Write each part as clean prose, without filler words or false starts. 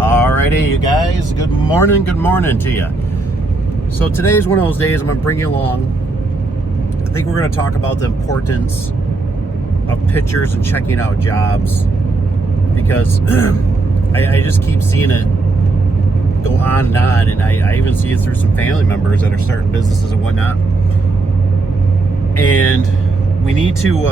Alrighty, you guys, good morning to you. So today's one of those days I'm going to bring you along. I think we're going to talk about the importance of pictures and checking out jobs, because I just keep seeing it go on and on, and I even see it through some family members that are starting businesses and whatnot. And we need to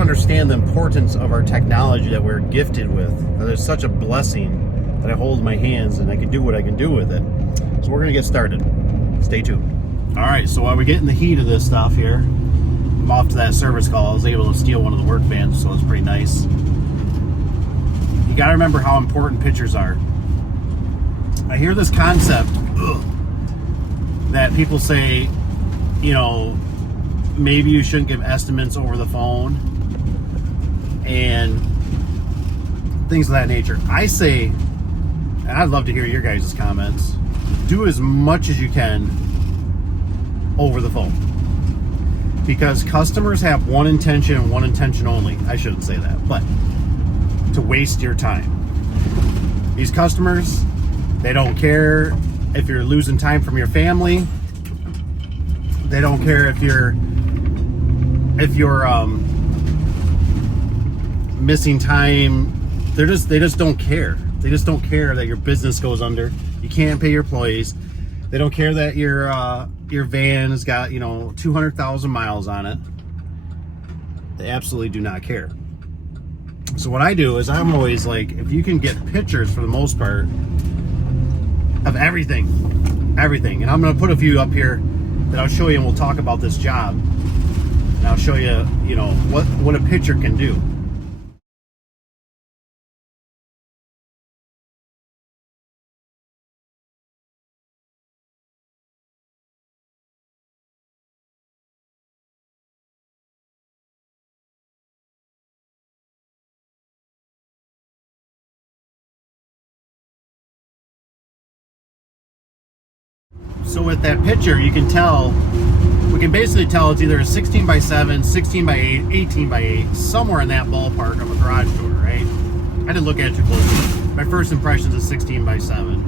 understand the importance of our technology that we're gifted with. That is such a blessing that I hold in my hands and I can do what I can do with it. So we're gonna get started. Stay tuned. All right, so while we get in the heat of this stuff here, I'm off to that service call. I was able to steal one of the work vans, so it's pretty nice. You gotta remember how important pictures are. I hear this concept that people say, you know, maybe you shouldn't give estimates over the phone and things of that nature. I say, and I'd love to hear your guys' comments, do as much as you can over the phone, because customers have one intention and one intention only. I shouldn't say that, but to waste your time. These customers, they don't care if you're losing time from your family. They don't care if you're missing time. They just don't care. They just don't care that your business goes under. You can't pay your employees. They don't care that your van has got 200,000 miles on it. They absolutely do not care. So what I do is I'm always like, if you can get pictures for the most part of everything, and I'm going to put a few up here that I'll show you, and we'll talk about this job. And I'll show you, what a picture can do. So with that picture, you can tell, we can basically tell it's either a 16 by 7, 16 by 8, 18 by 8, somewhere in that ballpark of a garage door, right? I didn't look at it too closely. My first impression is a 16 by 7.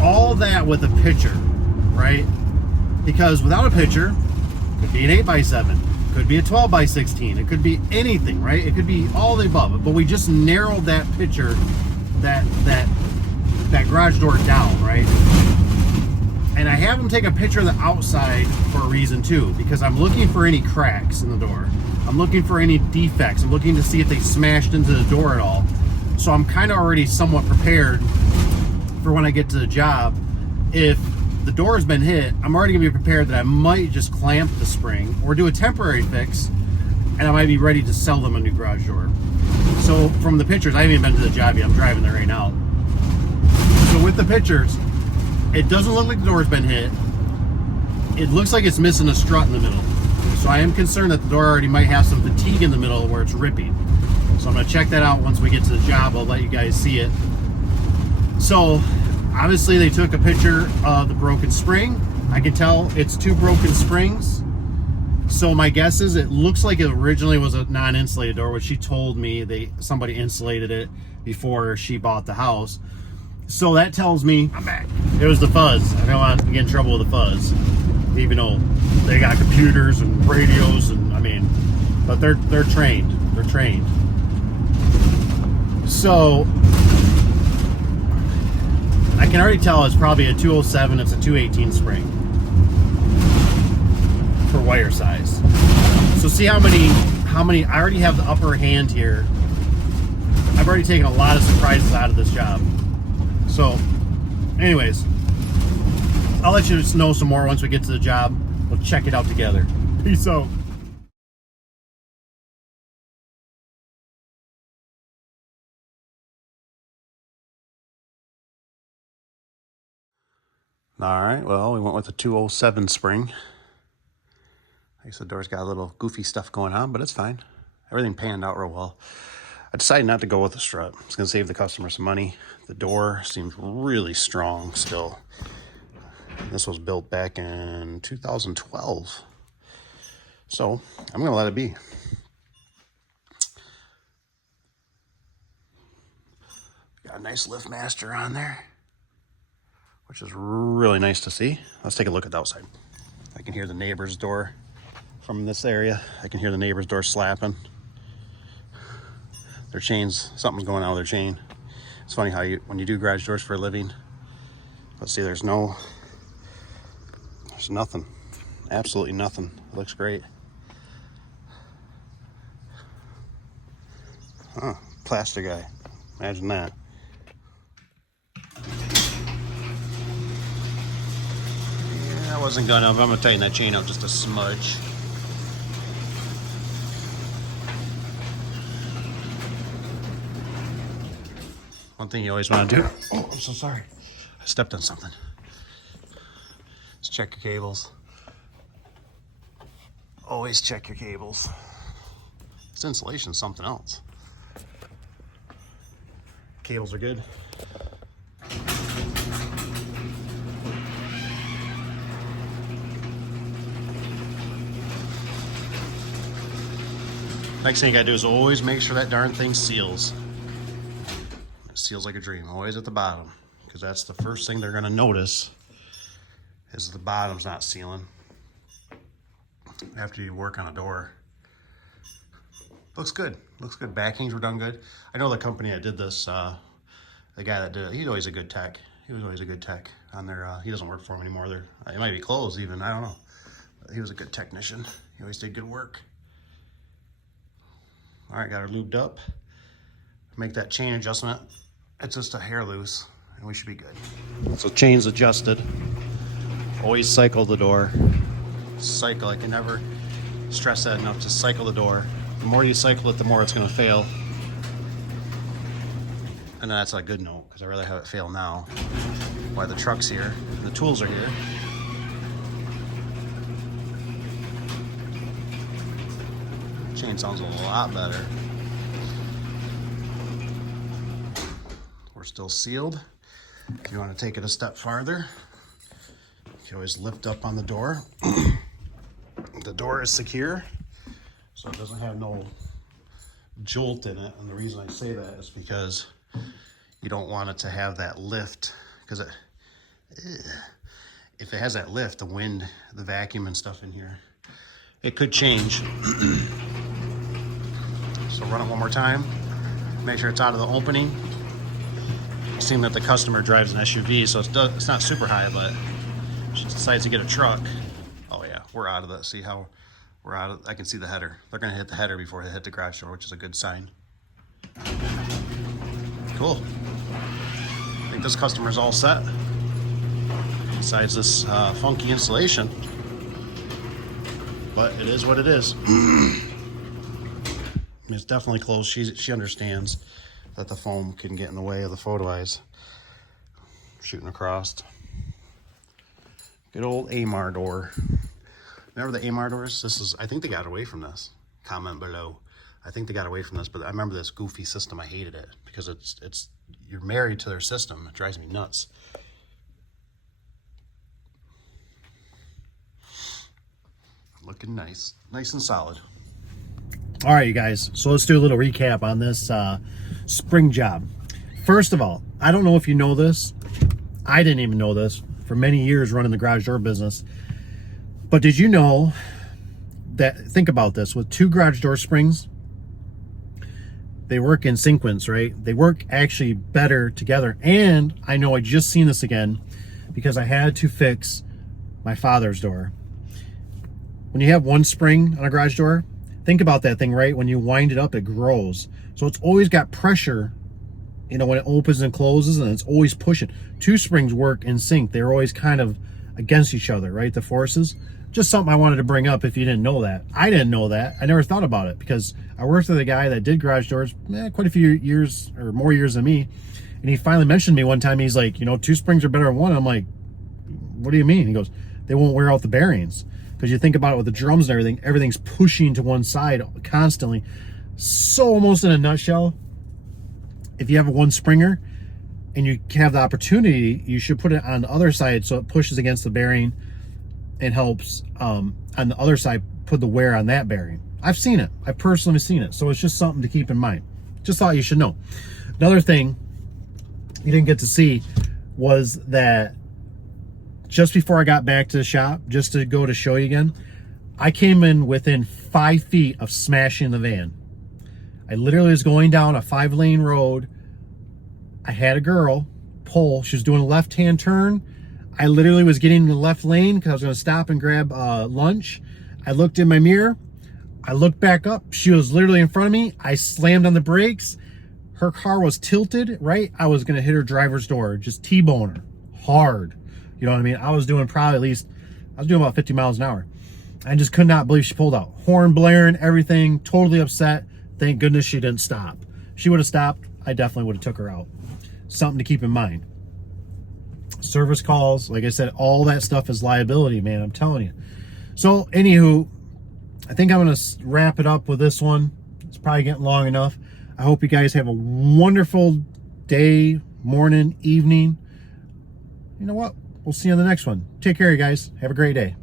All that with a picture, right? Because without a picture, it could be an 8 by 7, it could be a 12 by 16, it could be anything, right? It could be all the above, but we just narrowed that picture, that garage door down, right? And I have them take a picture of the outside for a reason too, because I'm looking for any cracks in the door. I'm looking for any defects. I'm looking to see if they smashed into the door at all. So I'm kind of already somewhat prepared for when I get to the job. If the door has been hit, I'm already gonna be prepared that I might just clamp the spring or do a temporary fix, and I might be ready to sell them a new garage door. So from the pictures, I haven't even been to the job yet. I'm driving there right now. So with the pictures, it doesn't look like the door's been hit. It looks like it's missing a strut in the middle. So I am concerned that the door already might have some fatigue in the middle where it's ripping. So I'm gonna check that out once we get to the job. I'll let you guys see it. So obviously they took a picture of the broken spring. I can tell it's 2 broken springs. So my guess is it looks like it originally was a non-insulated door, which she told me somebody insulated it before she bought the house. So that tells me I'm back. It was the fuzz. I don't want to get in trouble with the fuzz, even though they got computers and radios, and but they're trained. They're trained. So I can already tell it's probably a 207. It's a 218 spring for wire size. So see how many I already have the upper hand here. I've already taken a lot of surprises out of this job. So anyways, I'll let you know some more once we get to the job. We'll check it out together. Peace out. All right, well, we went with a 207 spring. I guess the door's got a little goofy stuff going on, but it's fine. Everything panned out real well. I decided not to go with the strut. It's going to save the customer some money. The door seems really strong still. This was built back in 2012. So I'm going to let it be. Got a nice lift master on there, which is really nice to see. Let's take a look at the outside. I can hear the neighbor's door from this area. I can hear the neighbor's door slapping. Their chains, something's going on with their chain. It's funny how when you do garage doors for a living, let's see, there's nothing. Absolutely nothing. It looks great. Huh, plastic guy. Imagine that. Yeah, I wasn't gonna, but I'm gonna tighten that chain up just a smudge. One thing you always want to do. Oh, I'm so sorry. I stepped on something. Let's check your cables. Always check your cables. This insulation's something else. Cables are good. Next thing you gotta do is always make sure that darn thing seals. It seals like a dream, always at the bottom, because that's the first thing they're gonna notice is the bottom's not sealing after you work on a door. Looks good, looks good. Backings were done good. I know the company that did this, the guy that did it, he's always a good tech. He was always a good tech on their, he doesn't work for them anymore. It might be closed even, I don't know. But he was a good technician. He always did good work. All right, got her lubed up. Make that chain adjustment. It's just a hair loose, and we should be good. So chain's adjusted. Always cycle the door. Cycle, I can never stress that enough, to cycle the door. The more you cycle it, the more it's gonna fail. And that's a good note, because I'd rather have it fail now. While the truck's here, and the tools are here. Chain sounds a lot better. We're still sealed. If you want to take it a step farther, you can always lift up on the door. The door is secure, so it doesn't have no jolt in it. And the reason I say that is because you don't want it to have that lift, because if it has that lift, the wind, the vacuum and stuff in here, it could change. So run it one more time. Make sure it's out of the opening. Seeing that the customer drives an SUV, so it's not super high, but she decides to get a truck. Oh yeah, we're out of that. See how we're out of, I can see the header. They're gonna hit the header before they hit the garage door, which is a good sign. Cool. I think this customer's all set. Besides this funky installation. But it is what it is. It's definitely close. She understands that the foam can get in the way of the photo eyes. Shooting across. Good old AMAR door. Remember the AMAR doors? I think they got away from this. Comment below. I think they got away from this, but I remember this goofy system. I hated it because you're married to their system. It drives me nuts. Looking nice. Nice and solid. All right, you guys. So let's do a little recap on this spring job. First of all, I don't know if you know this. I didn't even know this for many years running the garage door business. But did you know that, think about this, with two garage door springs, they work in sequence, right? They work actually better together. And I know I just seen this again because I had to fix my father's door. When you have one spring on a garage door, think about that thing, right? When you wind it up, it grows. So it's always got pressure, you know, when it opens and closes, and it's always pushing. Two springs work in sync. They're always kind of against each other, right? The forces. Just something I wanted to bring up if you didn't know that. I didn't know that. I never thought about it because I worked with a guy that did garage doors quite a few years or more years than me. And he finally mentioned to me one time, he's like, you know, two springs are better than one. I'm like, what do you mean? He goes, they won't wear out the bearings. Because you think about it with the drums and everything, everything's pushing to one side constantly. So almost in a nutshell, if you have a one springer and you have the opportunity, you should put it on the other side so it pushes against the bearing and helps on the other side put the wear on that bearing. I've seen it. I've personally seen it. So it's just something to keep in mind. Just thought you should know. Another thing, you didn't get to see was that just before I got back to the shop, just to go to show you again, I came in within 5 feet of smashing the van. I literally was going down a 5-lane road. I had a girl pull. She was doing a left-hand turn. I literally was getting in the left lane because I was going to stop and grab lunch. I looked in my mirror. I looked back up. She was literally in front of me. I slammed on the brakes. Her car was tilted, right? I was going to hit her driver's door, just T-bone her hard. You know what I mean? I was doing about 50 miles an hour. I just could not believe she pulled out. Horn blaring, everything, totally upset. Thank goodness she didn't stop. If she would have stopped, I definitely would have took her out. Something to keep in mind. Service calls, like I said, all that stuff is liability, man. I'm telling you. So, anywho, I think I'm going to wrap it up with this one. It's probably getting long enough. I hope you guys have a wonderful day, morning, evening. You know what? We'll see you on the next one. Take care, you guys. Have a great day.